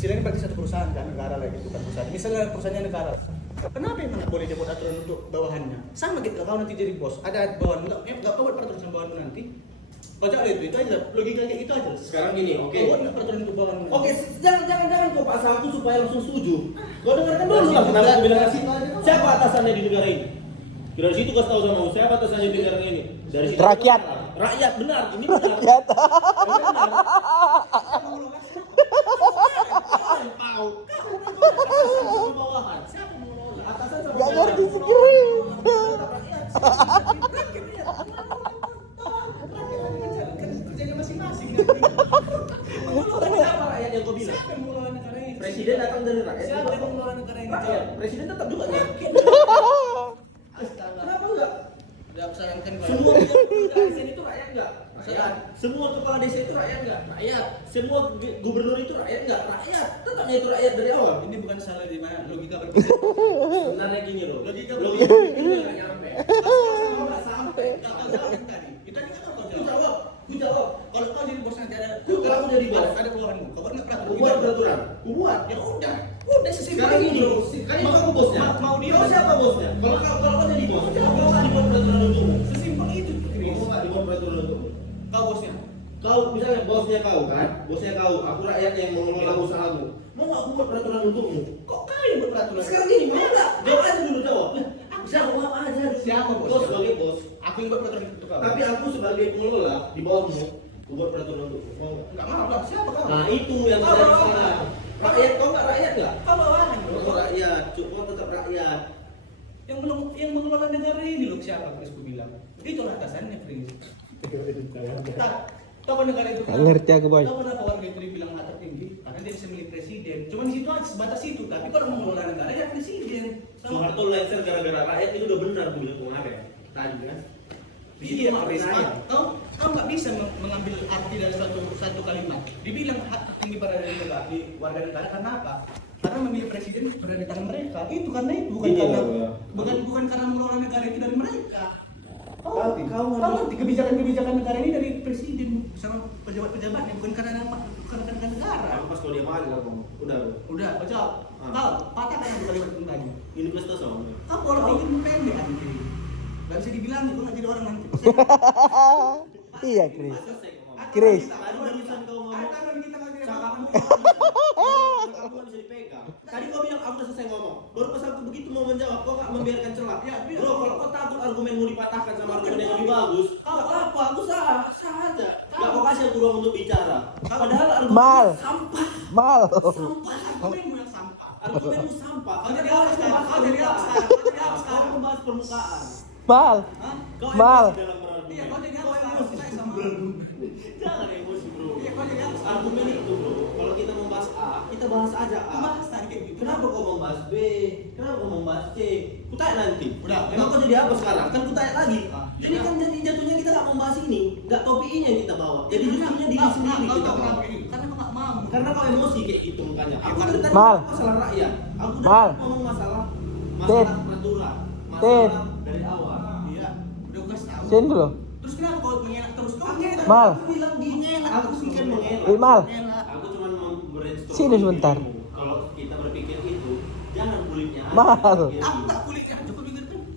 istilahnya berarti satu perusahaan kan, negara lagi bukan perusahaan. Misalnya perusahaannya negara, kenapa emang nggak boleh dia buat aturan untuk bawahannya? Sama gitu, kalau nanti jadi bos, ada bawahan nggak kau buat peraturan sama bawahan nanti. Baca itu aja, logika kayak gitu aja. Sekarang gini, oke. Kau buat nggak peraturan untuk bawahan? Oke, jangan kau paksa aku supaya langsung setuju. Kau dengarkan dulu lah kenapa aku bilang kasih. Siapa atasannya di negara ini? Dari situ kasih tahu sama aku, siapa atasannya di negara ini? Dari situ. Rakyat. Rakyat benar, ini benar. Rakyat. Gak ngerti sendiri. Kerjanya masing-masing. Siapa rakyat yang kau bilang? Siapa yang mengelola negara ini? Presiden datang dari rakyat. Siapa yang mengelola negara ini? Rakyat. Presiden tetap juga ya. Astaga. Kenapa enggak? Udah aku sayangkan kalau Semua kepala desa itu rakyat enggak? Rakyat. Semua kepala desa itu rakyat enggak? Rakyat. Semua gubernur itu rakyat enggak? Rakyat. Tetapnya itu rakyat dari awal. ini bukan salah di mana logika berpikir. Sebenarnya gini loh. Logika Logika ini enggak nyampe. Enggak sampai. Kau jawab tadi. Kita ini kan kau jawab. Ku jawab. Kalau kau jadi bos nanti ada. Kalau aku jadi bos, ada bawahanmu. Kau buat nggak peraturan? Ku buat peraturan. Ku buat. Ya udah. Udah sesimpel Sekarang itu. gini, kan itu kamu bosnya. Mau dia Kau siapa bosnya? Kalau kau jadi bos, kau nggak dibuat peraturan untukmu. sesimpel itu. Kau nggak dibuat peraturan untukmu. Kau bosnya. Kau misalnya bosnya kau kan, bosnya kau, aku rakyat yang mengelola usahamu. Mau nggak aku buat peraturan untukmu? Kok kau yang buat peraturan? Sekarang gini, mau nggak? Jawab aja dulu jawab. Jawab aja. Siapa bos? Kau sebagai bos. Aku yang buat peraturan untuk kau. Tapi aku sebagai pengelola di bawahmu, aku buat peraturan untukmu. Mau nggak? Enggak mau lah. Siapa kau? Nah itu yang Kau terjadi bawahan. sekarang. Rakyat, kau nggak rakyat nggak? Kau bawahan. Kau rakyat, cukup tetap rakyat. Yang mengelola negara ini loh siapa Chris ku bilang. Itulah atasannya Chris. Tahu negara itu Gak ngerti aku, Boy. Tahu kenapa warga itu dibilang hak tertinggi? Karena dia bisa milih presiden. Cuma di situ aja sebatas itu. Tapi kalau mengelola negara ya presiden. Soeharto lengser gara-gara rakyat itu udah benar aku bilang kemarin. Tadi kan. Iya, Risma. Kau nggak bisa mengambil arti dari satu kalimat. Dibilang hak tertinggi pada negara di warga negara karena apa? Karena memilih presiden berada di tangan mereka. Itu karena itu bukan Iya, karena iya. bukan karena mengelola negara itu dari mereka. Tapi kau ngerti kebijakan negara ini dari presiden sama pejabat-pejabatnya bukan karena negara. pas kau dia maju lah kamu. Udah, baca. Kau patahkan itu kalimat itu tadi. Ini pesta sama. Kau kalau pikir pendek nanti. Gak bisa dibilang itu nggak jadi orang nanti. Iya, Chris. Chris. Tadi barusan kau ngomong. Cakapmu bisa dipegang. Tadi kau bilang aku udah selesai ngomong. Baru pas aku begitu mau menjawab, kau nggak membiarkan celah. Ya, Bro, kalau kau takut argumenmu dipatahkan sama argumen yang lebih bagus, kau apa? Aku sah aja. Gak kau kasih aku ruang untuk bicara. Padahal argumen Mal. sampah. Mal. Sampah. Argumenmu yang sampah. Argumenmu sampah. Kau jadi apa sekarang? Kau jadi apa sekarang? Kau jadi apa Kau sekarang? membahas permukaan. Mal. Hah? Kau Mal. emosi dalam berargumen. Iya, kau jadi apa sekarang? Saya sama. Jangan emosi bro. Iya, kau jadi apa sekarang? Argumen itu bro, kalau kita membahas A, kita bahas aja A. Bahas tadi kayak gitu. Kenapa kau membahas B? Kenapa kau membahas C? Kutanya nanti. Udah, Emang kau jadi apa sekarang? Kan kutanya lagi. Ah, Jadi iya. kan jadi jatuhnya kita nggak membahas ini, nggak topik ini yang kita bawa. Jadi justrunya diri sendiri Kau kita tahu bawa. kenapa ini? Karena kau nggak mau. Karena kau emosi kayak gitu makanya. Aku Mal. dari tadi Mal. ngomong masalah rakyat. Aku dari Mal. tadi ngomong masalah Ted. peraturan, Ted. masalah dari awal. Iya, udah gue kasih tahu. Sini dulu. Terus kenapa kau mengelak terus? Kau mengelak. Mal. Aku bilang di Mengelak. Aku sih kan mengelak. Mal. Mengelak. Aku cuma brainstorm. Sini sebentar. Kalau kita berpikir itu, jangan kulitnya. aja. Mal. Pikir Aku dulu. tak kulitnya aja. Kau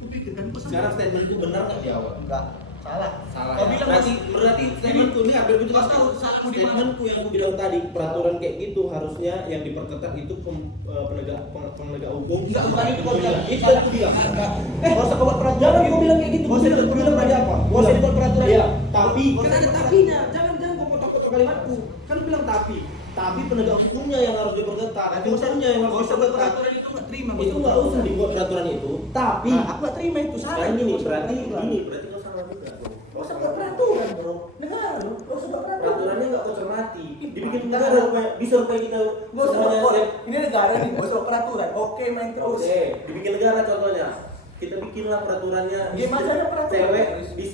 pikirkan. Sekarang statement itu benar nggak di awal? Enggak. Salah. Salah. Kau Ya? bilang berarti statementku ini hampir begitu. Kau tahu salahmu di mana? Statementku yang aku bilang tadi, peraturan kayak gitu harusnya yang diperketat itu penegak hukum. Enggak, bukan itu kau bilang. Itu yang aku bilang. Nggak usah kau buat peraturan. Jangan kau bilang kayak gitu. Nggak usah kau bilang tadi apa? Nggak usah dibuat peraturan. Iya, tapi Nggak kan usah ada dibuat tapinya. Jangan kau potong-potong kalimatku. Kan lu bilang tapi. Tapi penegak hukumnya yang harus diperketat. Hukumnya yang harus Nggak usah buat diperketat. peraturan itu nggak terima. Itu nggak usah dibuat peraturan itu. Tapi Nah, aku nggak terima itu salah. sekarang gini, Nggak usah buat berarti peraturan. kau salah juga. Bro. Nggak usah buat peraturan bro. Negara bro. Nggak usah buat peraturan. Peraturannya nggak kau cermati. Dibikin negara supaya bisa supaya kita Nggak usah buat semuanya- peraturan. Ini negara nih. Nggak usah buat peraturan. Oke main terus. Oke, dibikin negara contohnya. Kita bikinlah peraturannya. Gimana ada peraturan? Cewek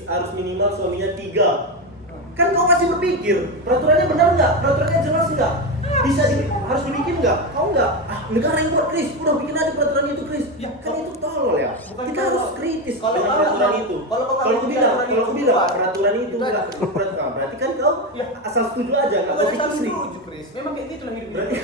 harus minimal suaminya 3. Kan kau masih berpikir, peraturannya benar nggak? Peraturannya jelas nggak? harus dibikin nggak? Kau nggak? Negara yang buat Chris, udah bikin aja peraturan itu Chris. Ya, Kan itu tolol ya. Bukan Kita tolol. harus kritis Kalau dengan kau peraturan nggak- itu. kalau kau nggak bikin Kalau peraturan aku itu bilang keluar, peraturan itu itu ada. berarti kan kau Ya. asal setuju aja, nggak Bukan mau asal pikirin. setuju, Chris. Memang kayak gitu lah hidup. Berarti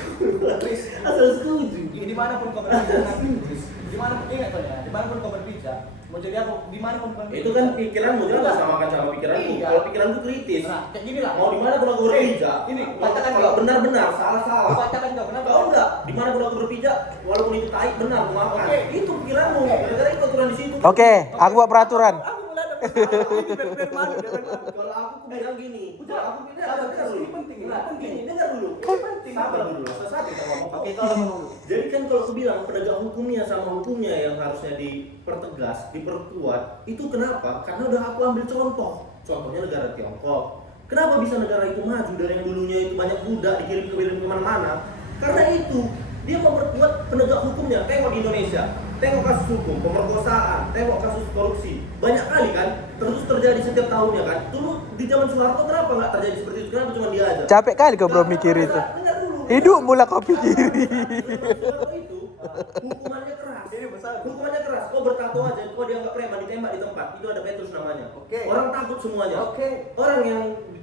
Chris. asal setuju. Dimanapun kau berpijak nanti, Chris. Dimanapun ingat kau ya, dimanapun kau berpijak, mau jadi apa, dimanapun kau berpijak. Itu kan pikiranmu, jangan nggak samakan sama pikiranku. Iya. Kalau pikiranku kritis, Nah, kayak gini lah. mau di mana pun aku berpijak. Ini, Kalau kau. benar-benar salah-salah. Katakan kau, kenapa? Kau enggak, di mana pun aku berpijak, walaupun itu tai benar, aku maafkan. Oke. Itu pikiranmu. Gara-gara itu aturan di situ. Oke, aku buat peraturan. Aku mulai ada biar malu, biar malu. Kalau aku bilang gini, Udah, aku bilang sabar, dengar dulu. ini penting, ini Nah, penting. gini, dengar dulu. Ini penting. Sabar dulu. Sabar kita ngomong. Oke, kalau mau. Jadi kan kalau aku bilang penegak hukumnya sama hukumnya yang harusnya dipertegas, diperkuat, itu kenapa? Karena udah aku ambil contoh. Contohnya negara Tiongkok. Kenapa bisa negara itu maju dari yang dulunya itu banyak budak dikirim kemana-mana? Karena itu dia memperkuat penegak hukumnya. Tengok di Indonesia, tengok kasus hukum, pemerkosaan, tengok kasus korupsi, banyak kali kan terus terjadi setiap tahunnya kan. Dulu di zaman Soeharto kenapa nggak terjadi seperti itu? Kenapa cuma dia aja? Capek kali kau bro mikir itu. Dengar dulu. Hidup mula kau pikiri. Soeharto itu hukumannya keras. Hukumannya keras. Kau bertato aja, kau dianggap preman ditembak di tempat. Itu ada Petrus namanya. Oke. Orang takut semuanya. Oke. Orang yang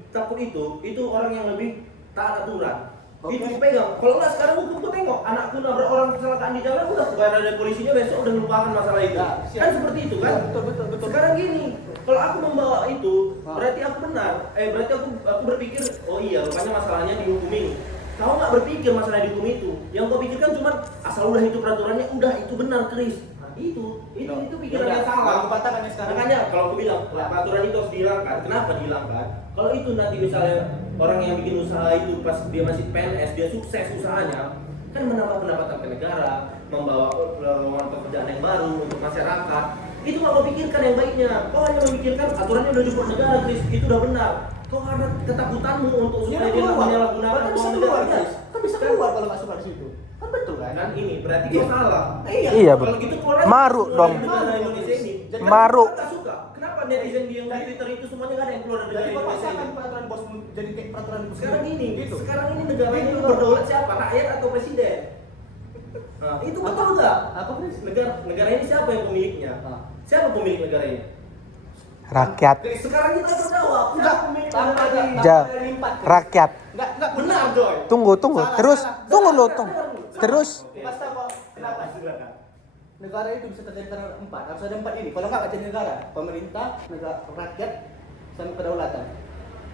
takut itu orang yang lebih taat aturan. Oke. Itu dipegang. Kalau nggak sekarang hukum tuh tengok, anakku nabrak orang kecelakaan di jalan udah bukan ada polisinya besok udah melupakan masalah itu. Ya, siap. Kan seperti itu kan? Betul. Sekarang gini, kalau aku membawa itu, Ah. berarti aku benar. Berarti aku berpikir, oh iya, rupanya masalahnya di hukum ini. Kau nggak berpikir masalah di hukum itu. Yang kau pikirkan cuma asal udah itu peraturannya, udah itu benar, Chris. Nah, itu pikiran yang salah. Aku patahkan sekarang. Makanya kalau aku bilang peraturan itu harus dihilangkan. Kenapa dihilangkan? Kalau itu nanti misalnya orang yang bikin usaha itu pas dia masih PNS, dia sukses usahanya, kan menambah pendapatan ke negara, membawa lowongan pekerjaan yang baru untuk masyarakat. Itu nggak kau pikirkan yang baiknya. Kau hanya memikirkan aturannya udah dibuat negara, Chris. Itu udah benar. Kau karena ketakutanmu untuk supaya dia nggak menyalahgunakan Kan bisa uang keluar, negara. guys. Kan bisa keluar kalau nggak suka di situ. Kan betul kan? Kan ini berarti kau salah. Iya, Kalau betul. gitu keluar aja. Maruk Keluar dong. dari negara Indonesia ini. Jadi Maruk. kan nggak suka. Kenapa netizen di Twitter itu semuanya nggak ada yang keluar dari Jadi bapak Indonesia ini? kan peraturan bos jadi kayak peraturan bos. Sekarang ini, gitu. sekarang ini negara ini berdaulat siapa? Rakyat atau presiden? Nah, itu betul nggak? Apa Chris? Negara ini siapa yang pemiliknya? Ah. Siapa pemilik negara ini? Rakyat. Sekarang kita berjawab. Enggak, Siapa pemilik tanpa negara ini? Ja- lipat. Rakyat. Enggak Benar, Joy. Tunggu. Salah, Terus, salah. tunggu lo, tunggu. Terus, Pas tahu kenapa? Silakan. Negara itu bisa terjadi karena empat. Harus ada empat ini. Kalau nggak jadi negara, pemerintah, negara rakyat, sama kedaulatan.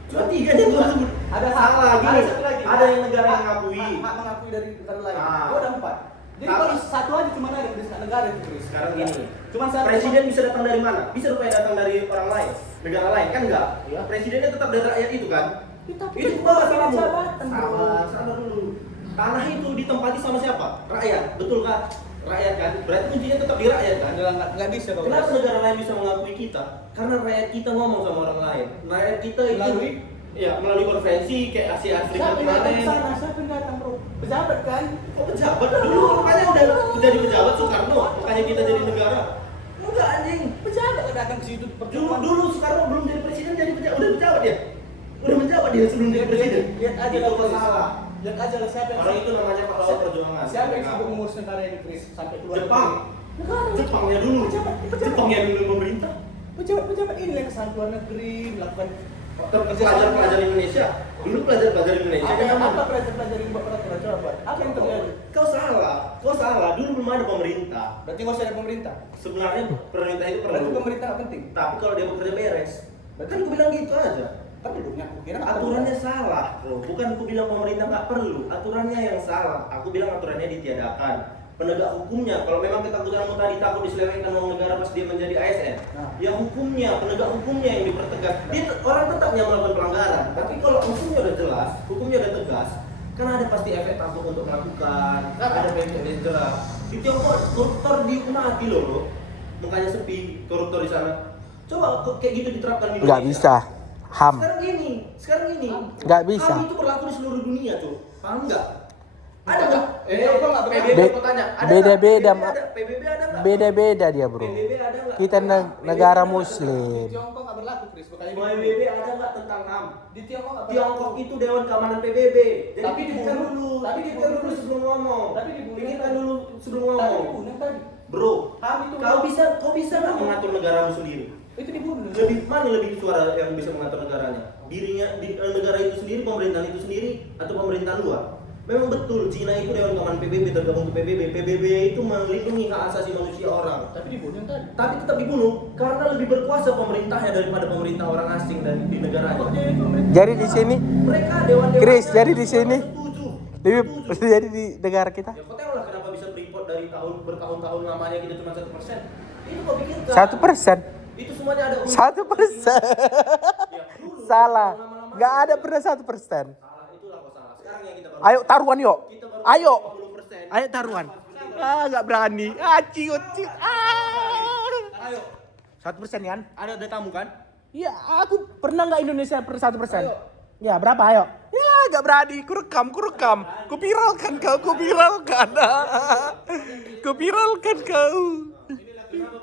Cuma tiga yang gua sebut. Ada Salah gini. Ada satu lagi. Ada yang negara yang mengakui. Hak mengakui dari negara lain. Ah. Itu ada empat. Jadi Tapi- kalau satu aja cuma ada di negara itu Chris. Sekarang gini. Cuma satu. Presiden bisa datang dari mana? Bisa rupanya datang dari orang lain, negara lain kan enggak? Iya. Presidennya tetap dari rakyat itu kan? Tapi Itu kan bawah bukan salahmu. jabatan, bro. Sabar dulu. Tanah itu ditempati sama siapa? Rakyat, betul kan? Rakyat kan? Berarti kuncinya tetap di rakyat kan? Nggak bisa kalau Kenapa negara lain bisa mengakui kita? Karena rakyat kita ngomong sama orang lain. Rakyat kita itu Melalui? melalui konferensi kayak Asia Afrika Siapa yang datang kemarin. ke sana? Siapa yang datang bro? Pejabat kan? Kok pejabat dulu? Makanya udah jadi pejabat Soekarno, makanya kita jadi negara. Enggak anjing. Pejabat yang datang ke situ Dulu pertemuan. dulu Soekarno belum jadi presiden jadi pejabat, udah pejabat dia. Udah menjabat dia sebelum jadi presiden. Lihat aja Itu lah Chris. salah. Lihat aja lah siapa yang Orang itu namanya pahlawan perjuangan. Siapa yang sibuk mengurus negara ini Chris sampai keluar Jepang. negeri? Negara. Jepang ya dulu. Jepang yang dulu pemerintah. Pejabat ini yang kesalahan luar negeri melakukan Pelajar-pelajar Indonesia. Dulu pelajar-pelajar Indonesia Apa kan yang namanya. pelajar ini buat peraturan coba? Apa yang terjadi? Kau salah. Kau salah. Dulu belum ada pemerintah. Berarti nggak usah ada pemerintah. Sebenarnya pemerintah itu Berarti perlu. pemerintah nggak penting. Tapi kalau dia bekerja beres. Kan aku bilang gitu aja. Kan belumnya aku kira nggak Aturannya perlu. salah, bro. Bukan aku bilang pemerintah nggak perlu. Aturannya yang salah. Aku bilang aturannya ditiadakan. Penegak hukumnya, kalau memang ketakutanmu tadi takut diselewengkan uang negara pas dia menjadi ASN, Nah. ya hukumnya, penegak hukumnya yang dipertegas. Orang tetap yang melakukan pelanggaran. Tapi kalau hukumnya udah jelas, hukumnya udah tegas, kan ada pasti efek takut untuk melakukan. Kan ada efek yang jelas. Di Tiongkok koruptor dihukum mati loh, bro. Makanya sepi koruptor di sana. Coba kayak gitu diterapkan di nggak Indonesia. bisa. Ham. Sekarang ini Nggak bisa. HAM itu berlaku di seluruh dunia, cuy. Paham nggak? Ada nggak? Tiongkok nggak berlaku. PBB aku tanya, ada Beda-beda, nggak? Mak. PBB ada nggak? Beda-beda dia bro. PBB ada nggak? Kita negara muslim. Di Tiongkok nggak berlaku, Chris. Makanya PBB ada nggak tentang HAM? di Tiongkok nggak berlaku. Tiongkok itu Dewan Keamanan PBB. Jadi Tapi pikirkan dibunuh. dulu, Tapi pikirkan dibunuh. dulu sebelum ngomong. Tapi dibunuh. Pikirkan dulu sebelum Tapi ngomong. dibunuh tadi. Bro, HAM itu kau bisa nggak mengatur negaramu sendiri? itu dibunuh. Lebih suara yang bisa mengatur negaranya? Negara itu sendiri, pemerintahan itu sendiri, atau pemerintahan luar? Memang betul, Cina itu Dewan Keamanan PBB tergabung ke PBB. PBB itu melindungi hak asasi manusia orang. Tapi dibunuh tadi. Tapi tetap dibunuh karena lebih berkuasa pemerintahnya daripada pemerintah orang asing dan di negaranya. Kok jadi pemerintah? Jadi di sini, Mereka dewan-dewan Chris, jadi di sini setuju. lebih Setuju. jadi di negara kita Ya kau tengoklah kenapa bisa berimport dari bertahun-tahun lamanya kita cuma 1%. Itu kau pikirkan. 1%. Itu semuanya ada 1%. Ya, dulu, Salah. lama-lama- Nggak ada pernah 1%. Salah, itulah kau salah. Sekarang yang kita baru. Ayo taruhan yuk. Kita baru Ayo. 50%. Ayo taruhan. Nggak berani. Ciut. Ayo. 1% kan? Ada tamu kan? Iya, aku pernah nggak Indonesia per 1%? Ayo. Ya berapa ayo? Ya nggak berani, ku rekam. Ku viralkan kau. Ku viralkan kau.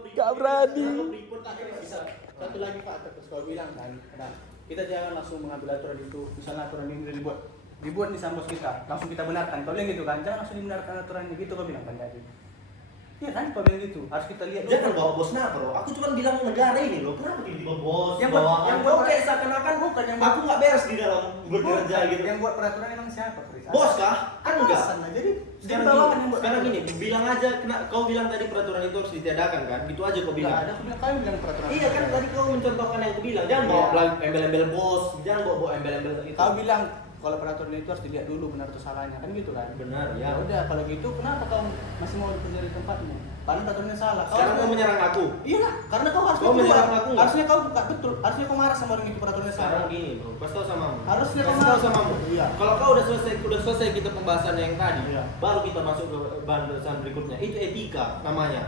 Nggak berani. Satu lagi Pak, terus kau bilang kan, nah, kita jangan langsung mengambil aturan itu. Misalnya aturan ini dibuat di Sambos kita, langsung kita benarkan. Kau bilang gitu kan, jangan langsung dibenarkan aturannya gitu kau bilang kan tadi. Iya kan, kau bilang gitu. Harus kita lihat. Jangan bawa bos bro. Aku cuma bilang negara ini loh. Kenapa tiba-tiba bos? Yang buat- bawa yang kau buat- kayak seakan-akan bukan yang aku nggak beres di dalam bekerja gitu. Yang buat peraturan emang siapa, Chris? Bos kah? Kan enggak. Atasan lah. Jadi Sekarang dibawakan gini, yang buat sekarang peraturan. gini, bilang aja, kau bilang tadi peraturan itu harus ditiadakan kan? Gitu aja kau Nggak bilang. ada, aku bilang kau yang bilang peraturan. Iya kan tadi kau mencontohkan yang aku bilang, jangan bawa Iya. embel-embel bos, jangan bawa embel-embel itu. Kau bilang kalau peraturan itu harus dilihat dulu benar atau salahnya kan gitu kan. Benar Ya ya. udah kalau gitu kenapa kau masih mau kerja di tempatmu? Padahal peraturannya salah. Sekarang kau menyerang aku. Iya lah, karena kau harus Kau menyerang aku nggak? Harusnya kau nggak betul. Harusnya kau marah sama orang itu peraturannya salah. Sekarang gini bro, kasih tau samamu. Harusnya kasih kau tau marah. samamu. Iya. Kalau kau udah selesai kita pembahasan yang tadi, Iya. baru kita masuk ke bahasan berikutnya. Itu etika namanya.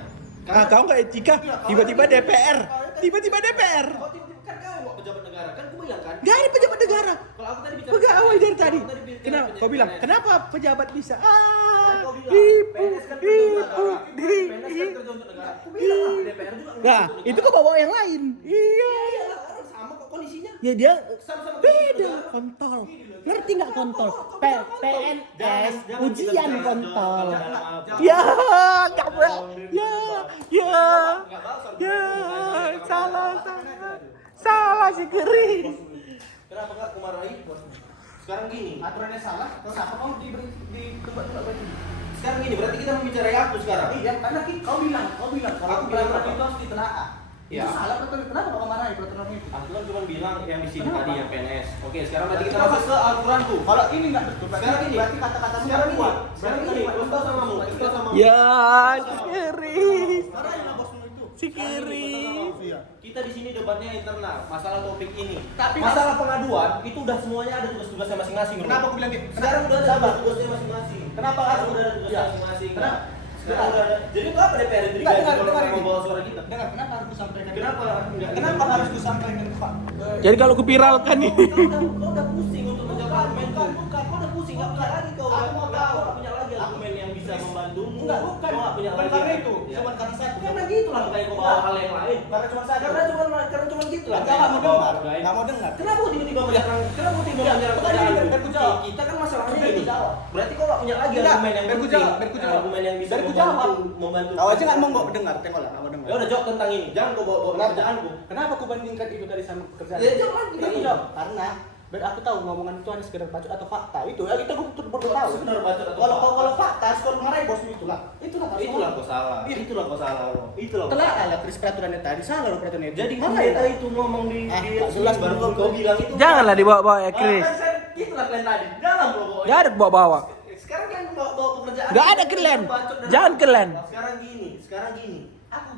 Kau nggak etika? Iya, kau- Tiba-tiba DPR. Tiba-tiba DPR. Kau tiba-tiba kan kau bawa pejabat negara, kan aku bilang kan? Nggak ada pejabat negara. Kalau aku tadi bicara Pegawai dari tadi. Kalau aku bicara Kenapa? pejabat Kau bilang, PNS. kenapa pejabat bisa? Kau bilang, Hipu, PNS kan kerja untuk hipu, negara. PNS kan hipu. kerja untuk negara. Aku bilang lah, DPR juga kerja Nah, untuk itu negara. kau bawa yang lain. Iya. Iyalah, orang sama kok kondisinya. Ya dia Sama-sama kerja untuk beda negara. kontol. Ngerti nggak kontol? PNS Jangan ujian kita kontol. jangan- Ya, nggak boleh. Ya, Nggak bahas soal ya, budaya, salah, salah si kiri. Kenapa nggak aku marahi? Sekarang gini, Aturannya salah, kenapa kau di tempat berarti? sekarang gini, berarti kita membicarain aku sekarang. Iya, karena kau bilang kalau Aku bilang peraturan apa? itu harus ditelaah. Iya. Itu salah peraturan. Kenapa kau marahi peraturan itu? Aku kan cuma bilang yang di sini Kenapa? tadi yang PNS. Oke, sekarang berarti kita Kenapa? masuk ke Al-Quranku. Kalau ini nggak betul, Sekarang ini. berarti kata-katamu Sekarang nggak ini, kuat. sekarang Berarti ini, kata-katamu kasih tau sama kamu, kasih tau sama kamu. Ya, si kiri. Marahin lah bosmu itu. Si kiri. Iya. Kita di sini debatnya internal, masalah topik ini. Tapi masalah pengaduan itu udah semuanya ada tugas-tugasnya masing-masing. bro. Kenapa aku bilang gitu? Sekarang udah ada Sabar. tugasnya masing-masing. Kenapa Sekarang harus- udah ada tugasnya Iya. masing-masing. Kenapa? Sekarang udah ada. Jadi itu apa DPR itu Dengar, diganti dengar kalau ini. membawa suara kita? Dengar, kenapa harus kusampaikan? Kenapa enggak? Kenapa harus kusampaikan Pak? Jadi kalau ku viralkan ini. Kau udah pusing untuk menjawab argumen tuh. bukan. Kau udah pusing, nggak punya lagi kau. Aku mau tahu. Nggak punya lagi argumen yang bisa membantumu. Enggak, bukan. Kau nggak punya Bukan lagi. karena itu. Ya. Cuma karena saya. Karena gitu lah makanya kau bawa hal yang lain. Karena cuma saya. Karena cuma gitu lah. Enggak mau dengar. Guys. Enggak mau dengar. Kenapa kau tiba-tiba menyerang? Kenapa kau tiba-tiba Iya, menyerang tadi kerjaan? biar ku jawab. Kita kan masalahnya Biar ku ini. jawab. Berarti kau nggak punya lagi Enggak, argumen yang biar ku penting. jawab, biar ku jawab. Argumen yang bisa Biar ku jawab. membantu. Kau aja nggak mau dengar, tengoklah, nggak mau dengar. Ya udah jawab tentang ini. Jangan kau bawa Kenapa? kerjaanku. Kenapa aku bandingkan itu tadi sama pekerjaan? Ya, jawab lagi. Aku jawab. Karena biar aku tahu ngomongan itu hanya sekedar bacot atau fakta. Itu ya kita perlu tahu. Sekedar bacot atau Kalau fakta. kalau fakta, skor marahin bosmu itulah. Itulah harus Itulah ngomong. kau salah. Iya. Itulah kau salah. Itulah. kau Telah salah. ala Chris peraturannya tadi salah loh peraturannya itu. Jadi Marahin kita lah. itu ngomong di Ah, di tak jelas baru betul. kau bilang itu. Janganlah dibawa-bawa ya, Chris. Itulah kalian tadi. Jangan bawa. Gak ada bawa-bawa. Sekarang yang bawa pekerjaan. Nggak ada kalian. Jangan kalian. Sekarang gini.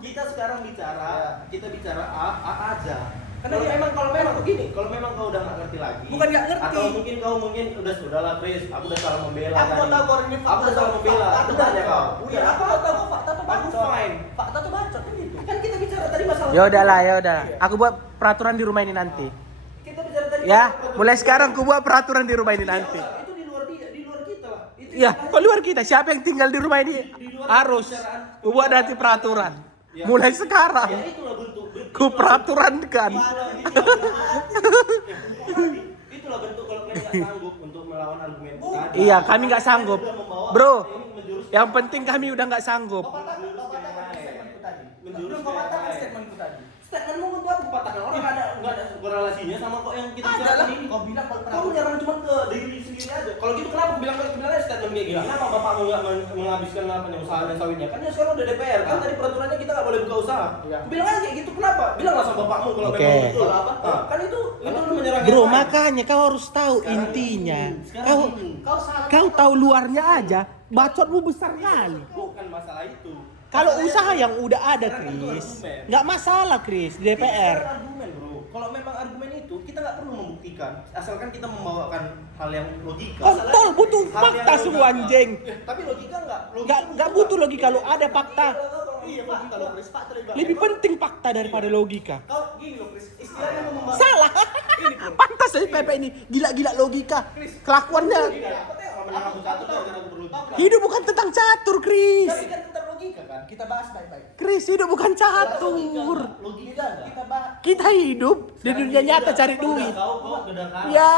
Kita sekarang bicara, kita bicara A aja. Karena Kalau memang begini, kalau memang kau udah nggak ngerti lagi. Bukan nggak ngerti. Atau mungkin kau udahlah Chris, aku udah salah membela. Aku mau tadi. tahu kalau ini fakta. Aku udah salah membela. Fakta tuh Udah aja bacot. kau. Iya, aku mau tahu fakta tuh Aku bacot. fine. Fakta tuh bacot kan gitu. Kan kita bicara tadi masalah. Ya udahlah, ya udah. Aku buat peraturan di rumah ini nanti. Kita bicara tadi. Ya, masalah mulai sekarang ku buat peraturan di rumah ini Iya, nanti. itu di luar kita lah. Itu Ya, kok luar kita? Siapa yang tinggal di rumah ini harus buat nanti peraturan. Mulai sekarang, Ya itulah bentuk. ku peraturankan. Itulah bentuk kalau kalian nggak sanggup untuk melawan argumen tadi. Iya, kami nggak sanggup, Udah membawa bro. ini menjurus Yang penting kami udah nggak sanggup. Kau patahkan statementku tadi. Menjurus Belum kau ke patahkan lain. statementku tadi. Statementmu untuk aku patahkan orang nggak ada korelasinya sama kok yang kita Ada bicarakan lah. ini. Kau bilang kalau Kau menyerang cuma ke diri sendiri aja. Kalau gitu kenapa aku bilang aja statement kayak gini? Kenapa bapakmu nggak menghabiskan usaha dan sawitnya? Kan ya sekarang udah DPR kan tadi peraturannya kita nggak boleh buka usaha. Iya. Aku bilang aja kayak gitu kenapa? Bilanglah sama bapakmu kalau Oke. memang betul. Kalau apa? Kan itu menyerang. Bro, yang lain. makanya kau harus tahu Sekarang intinya. gini, sekarang Kau gini. Kau salah. kau tahu luarnya aja, bacotmu besar kali. Bukan masalah itu. Kalau Masalahnya usaha itu- yang udah ada, sekarang itu Chris, argumen. nggak masalah, Chris, di Sekarang DPR. argumen, bro. Kalau memang argumen itu kita nggak perlu membuktikan, asalkan kita membawakan hal yang logika. Kontol butuh Hal fakta yang semua, logika. anjing. Tapi logika nggak? Nggak butuh logika, lo ada fakta. Iya, fakta loh, Chris. Fakta lebih Lebih bagus. penting fakta daripada logika. Kau gini loh, Chris. Istilahnya mau membawa. Salah. Ini, bro. Pantas aja Pepe ini gila-gila logika. Kelakuannya hidup bukan tentang catur, Chris. Tapi kan tetap logika kan? Kita bahas baik-baik. Chris, hidup bukan catur. Logika nggak? Kita bahas. Kita hidup di dunia nyata cari duit. Kau gedang kalah. Ya.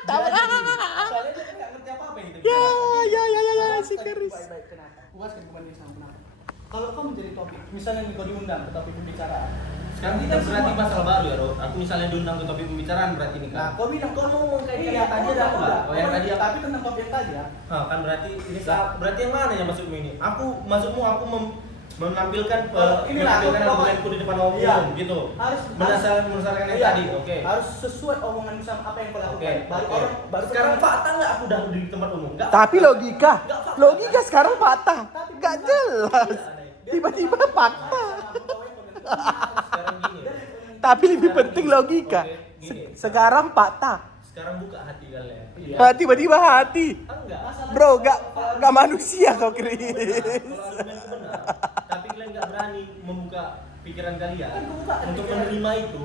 Tahu. Soalnya dia kan nggak ngerti apa-apa yang kita Ya, bicarakan. si Chris. Baik-baik, kenapa? Puaskan kembali sama kenapa? Kalau kau menjadi topik, misalnya nih kau diundang ke topik pembicaraan. Sekarang kita berarti masalah baru ya, Ro. Aku misalnya diundang ke topik pembicaraan berarti ini Nah, kan. kau bilang kau mau mengkaitkan Iya, yang tadi udah, ada udah. enggak? Oh, yang tadi apa? Tapi tentang topik yang tadi ya. Hah, kan berarti ini berarti yang mana yang maksudmu ini? Maksudmu aku menampilkan Inilah, menampilkan aku- argumenku di depan umum Iya. gitu. Harus Berdasarkan yang Iya. tadi. Oke. Harus sesuai omongan sama apa yang kau lakukan. Oke. Baru Oke. orang baru Sekarang ketemu. fakta nggak aku udah di tempat umum? Nggak. Tapi logika. Nggak fakta. Logika sekarang patah. Gak jelas. Tiba-tiba fakta. Sekarang gini. Tapi lebih penting logika. Oke, gini. Sekarang patah. Sekarang buka hati kalian. Iya. Tiba-tiba hati. Enggak. Bro, gak manusia kau, Chris. Kalau argumenku benar, tapi kalian nggak berani membuka pikiran kalian Kan kebuka kan untuk pikiran. menerima itu.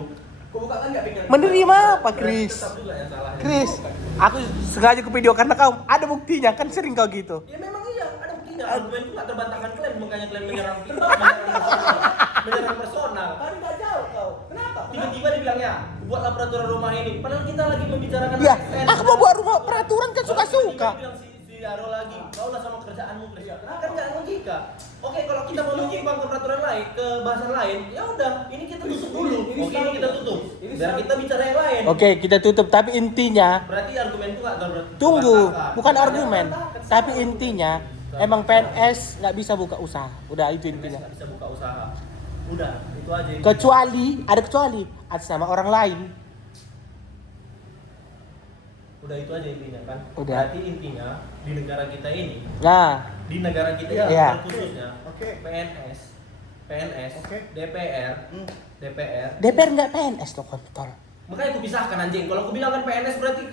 Kau buka kan enggak pikiran? Menerima apa, Berarti Chris? tetap juga yang salah. Chris, aku sengaja ke video karena kau ada buktinya, kan sering kau gitu. Ya memang iya, ada buktinya. Argumenku nggak terbantahkan kalian, makanya kalian menyerang menyerang personal. Tadi enggak jauh kau. Kenapa? Tiba-tiba dibilangnya, buatlah peraturan rumah ini. Padahal kita lagi membicarakan Ya, ASN. aku mau buat rumah peraturan kan suka-suka. Tiba-tiba bilang si Aro lagi, kau lah sama kerjaanmu, Chris. Kan nggak logika. Oke, kalau kita mau menyimpang ke peraturan lain, ke bahasan lain, ya udah, ini kita tutup dulu. Oke, ini kita tutup. Biar kita bicara yang lain. Oke, kita tutup. Tapi intinya, Berarti argumenku nggak tunggu, terbantahkan. bukan argumen. Tapi intinya, emang PNS nggak bisa buka usaha. Udah itu intinya. nggak bisa buka usaha. Udah, itu aja. Kecuali, ada sama orang lain. Udah itu aja intinya kan. Udah. Berarti intinya di negara kita ini, Nah, di negara kita Iya. ini Iya. khususnya Oke. PNS, Oke. DPR, Hmm. DPR. DPR nggak PNS loh, kontol. Makanya aku pisahkan anjing. Kalau aku bilang kan PNS berarti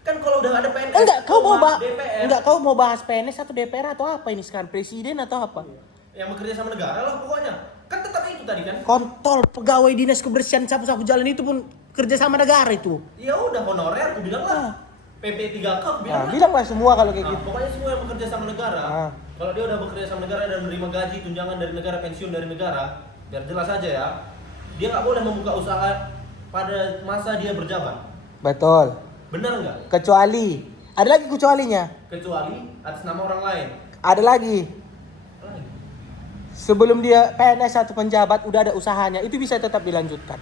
kan kalau udah ada PNS. Enggak, kau mau DPR kau mau bahas PNS atau DPR atau apa ini sekarang? Presiden atau apa? yang bekerja sama negara lah pokoknya. Kan tetap itu tadi kan. Kontol, pegawai dinas kebersihan sapu-sapu jalan itu pun kerja sama negara itu. Ya udah honorer aku bilang lah. PP 3K aku bilang Nah, lah. bilang lah semua kalau kayak Nah, gitu. pokoknya semua yang bekerja sama negara. Ah. Kalau dia udah bekerja sama negara dan menerima gaji, tunjangan dari negara, pensiun dari negara, biar jelas aja ya. Dia nggak boleh membuka usaha pada masa dia berjabat. Betul. Benar nggak? Kecuali, ada lagi kecualinya. Kecuali atas nama orang lain. Ada lagi. Lagi. Sebelum dia PNS atau penjabat udah ada usahanya, itu bisa tetap dilanjutkan.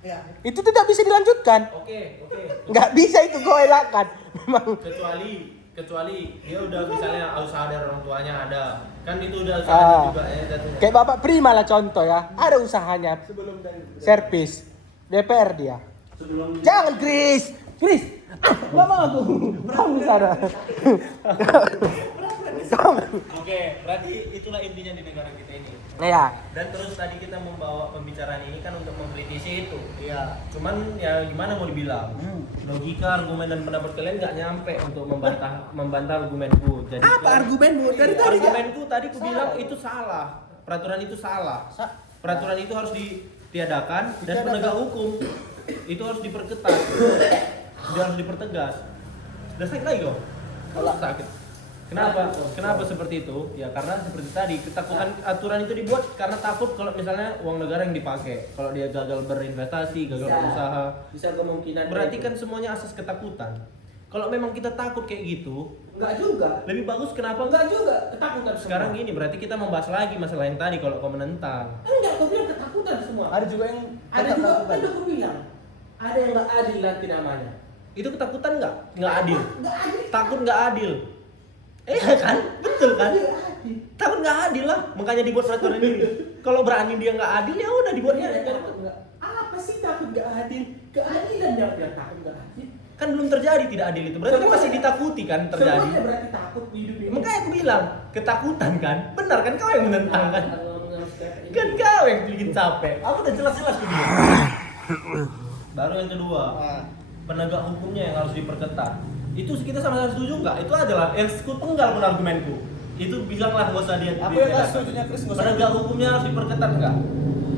Ya. Itu tidak bisa dilanjutkan. Oke. Nggak bisa itu kau elakkan. Memang. Kecuali dia udah misalnya usaha dari orang tuanya ada. Kan itu udah usahanya juga ya jatuhnya. Kayak Bapak Prima lah contoh ya. Ada usahanya. Sebelum dari Servis. DPR dia. Sebelum Jangan Chris. Chris. Gak mau aku. Kamu sana. Oke, berarti itulah intinya di negara kita ini. Ya. Dan terus tadi kita membawa pembicaraan ini kan untuk mengkritisi itu. Iya. Cuman ya gimana mau dibilang? Logika, argumen dan pendapat kalian nggak nyampe untuk membantah argumenku. Jadi Apa argumenmu? Dari tadi argumenku tadi aku bilang itu salah. Peraturan itu salah. Peraturan itu harus ditiadakan dan penegak hukum itu harus diperketat. Dia harus dipertegas. Udah sakit lagi kok. Kalau sakit. Kenapa seperti itu? Ya karena seperti tadi, ketakutan aturan itu dibuat karena takut kalau misalnya uang negara yang dipakai. Kalau dia gagal berinvestasi, gagal berusaha. Bisa kemungkinan. Berarti kan semuanya asas ketakutan. Kalau memang kita takut kayak gitu, enggak juga. lebih bagus kenapa Enggak juga ketakutan sekarang gini? Berarti kita membahas lagi masalah yang tadi kalau kau menentang. Enggak, kau bilang ketakutan semua. Ada juga yang Ada tetap juga, melakukan. kan aku bilang. Ada yang enggak adil nanti namanya. Itu ketakutan nggak? Nggak adil. Enggak adil. Takut nggak adil. Iya kan? Betul kan? Takut nggak adil lah, makanya dibuat peraturan ini. Kalau berani dia nggak adil ya udah dibuatnya. Apa sih takut enggak adil? Keadilan yang bilang takut enggak adil. Kan belum terjadi tidak adil itu. Berarti kan masih ditakuti kan terjadi. Semuanya berarti takut di hidup ini. Makanya aku bilang ketakutan kan. Benar kan kau yang menentang kan? Kan kau yang bikin capek. Aku udah jelas-jelas tuh dia. Baru yang kedua, penegak hukumnya yang harus diperketat. Itu kita sama-sama setuju nggak? Itu adalah yang sekutunggal pun argumenku. Itu bilanglah nggak usah dia. Apa yang nggak setujunya Chris? Nggak usah. Penegak hukumnya harus diperketat nggak?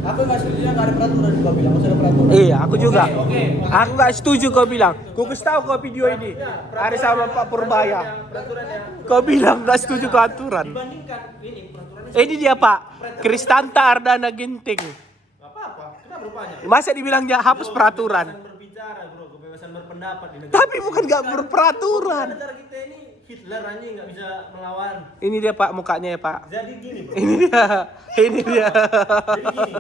Apa yang nggak setujunya nggak ada peraturan juga bilang, nggak usah ada peraturan. Iya, aku juga. Oke. Aku nggak setuju kau bilang. Ku kasih tahu kau video ini. Ada sama Pak Purbaya. Peraturannya. Kau bilang nggak setuju ke aturan. Dibandingkan ini peraturannya. Ini dia Pak, Kristanta Ardana Ginting. Nggak apa-apa. Kenapa rupanya? Masa dibilangnya hapus peraturan? Kebebasan berbicara bro, kebebasan berpendapat di negara. Tapi bukan nggak berperaturan. Negara kita ini Hitler aja nggak bisa melawan. Ini dia Pak mukanya ya Pak. Jadi gini bro. Ini dia. Ini dia. Jadi gini,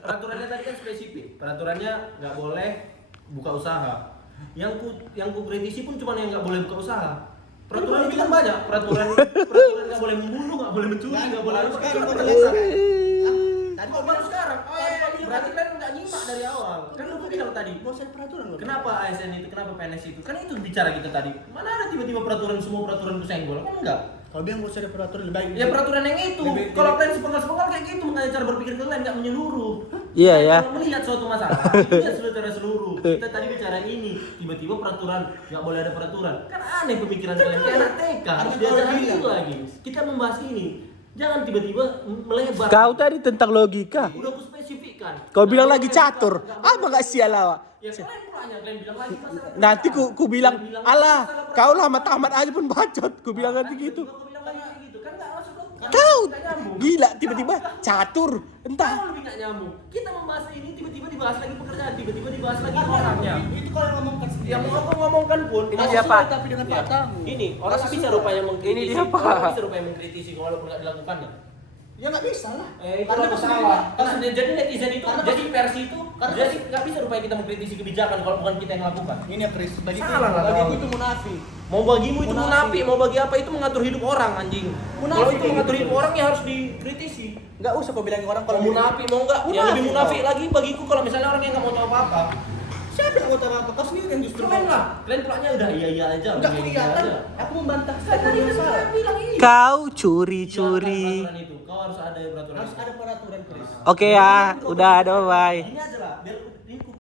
peraturannya tadi kan spesifik. Peraturannya nggak boleh buka usaha. Yang ku kritisi pun cuma yang nggak boleh buka usaha. Peraturan bilang banyak. Peraturan nggak boleh membunuh, nggak boleh mencuri, nggak boleh apa. Itu penjelasan. Tadi baru sekarang. Berarti kan nggak nyimak dari awal. Kan lu bilang tadi. Nggak usah ada peraturan loh. Kenapa ASN itu, kenapa PNS itu? Kan itu bicara kita tadi. Mana ada tiba-tiba peraturan semua peraturan itu senggol? Kan enggak. Kalau bilang nggak usah ada peraturan lebih baik. Ya peraturan yang itu. Kalau kalian sepenggal-sepenggal kayak gitu, makanya cara berpikir kalian nggak menyeluruh. Iya ya. Kalau melihat suatu masalah, lihat secara seluruh. Kita tadi bicara ini, tiba-tiba peraturan nggak boleh ada peraturan. Kan aneh pemikiran kalian. Kayak anak TK harus diajarin itu lagi. Kita membahas ini. Jangan tiba-tiba melebar. Kau tadi tentang logika. Udah aku spesifikkan. Kau bilang lagi catur. Apa nggak sial awak? Ya kalian pulanya, kalian bilang lagi masalah. Nanti ku bilang, alah, kau lama tamat aja pun bacot. Ku bilang nanti gitu. Aku bilang lagi kayak gitu. Kan nggak masuk logika. Kau Nggak nyambung. gila tiba-tiba catur. Entah. Kau lebih nggak nyambung. Kita membahas ini tiba-tiba dibahas lagi pekerjaan, tiba-tiba dibahas lagi orangnya. Itu kalau yang ngomongkan sendiri. Yang mau aku ngomongkan pun Ini harus dia, Pak. Tapi dengan faktamu. Ini orang bisa rupanya mengkritisi. Ini dia, Pak. Orang bisa rupanya mengkritisi walaupun nggak dilakukannya. Ya nggak bisa lah. Itu Karena aku masalah. salah. Jadi netizen itu, Karena jadi versi itu, karena jadi nggak bisa rupanya kita mengkritisi kebijakan kalau bukan kita yang lakukan. Ini ya Chris, bagiku Salah lah, bagiku kawan. itu munafik. Mau bagimu itu Munafik. munafik, mau bagi apa itu mengatur hidup orang anjing. Munafik Kalau itu kayak mengatur gitu. hidup orang ya harus dikritisi. Nggak usah kau bilangin orang Kalau kalau munafik mau enggak? Ya Munafik, lebih munafik kau. lagi bagiku kalau misalnya orang yang nggak mau tahu apa-apa. Siapa yang mau tahu apa? Kau sendiri yang justru Kalian lah, kalian pulangnya udah iya aja. Enggak udah iya kan? aja. Aku membantah Kan saya tadi yang kan salah. saya bilang iya. Kau curi-curi. Peraturan itu, kau harus ada peraturan. Harus ada peraturan Chris. Oke ya, udah ada bye. Ini adalah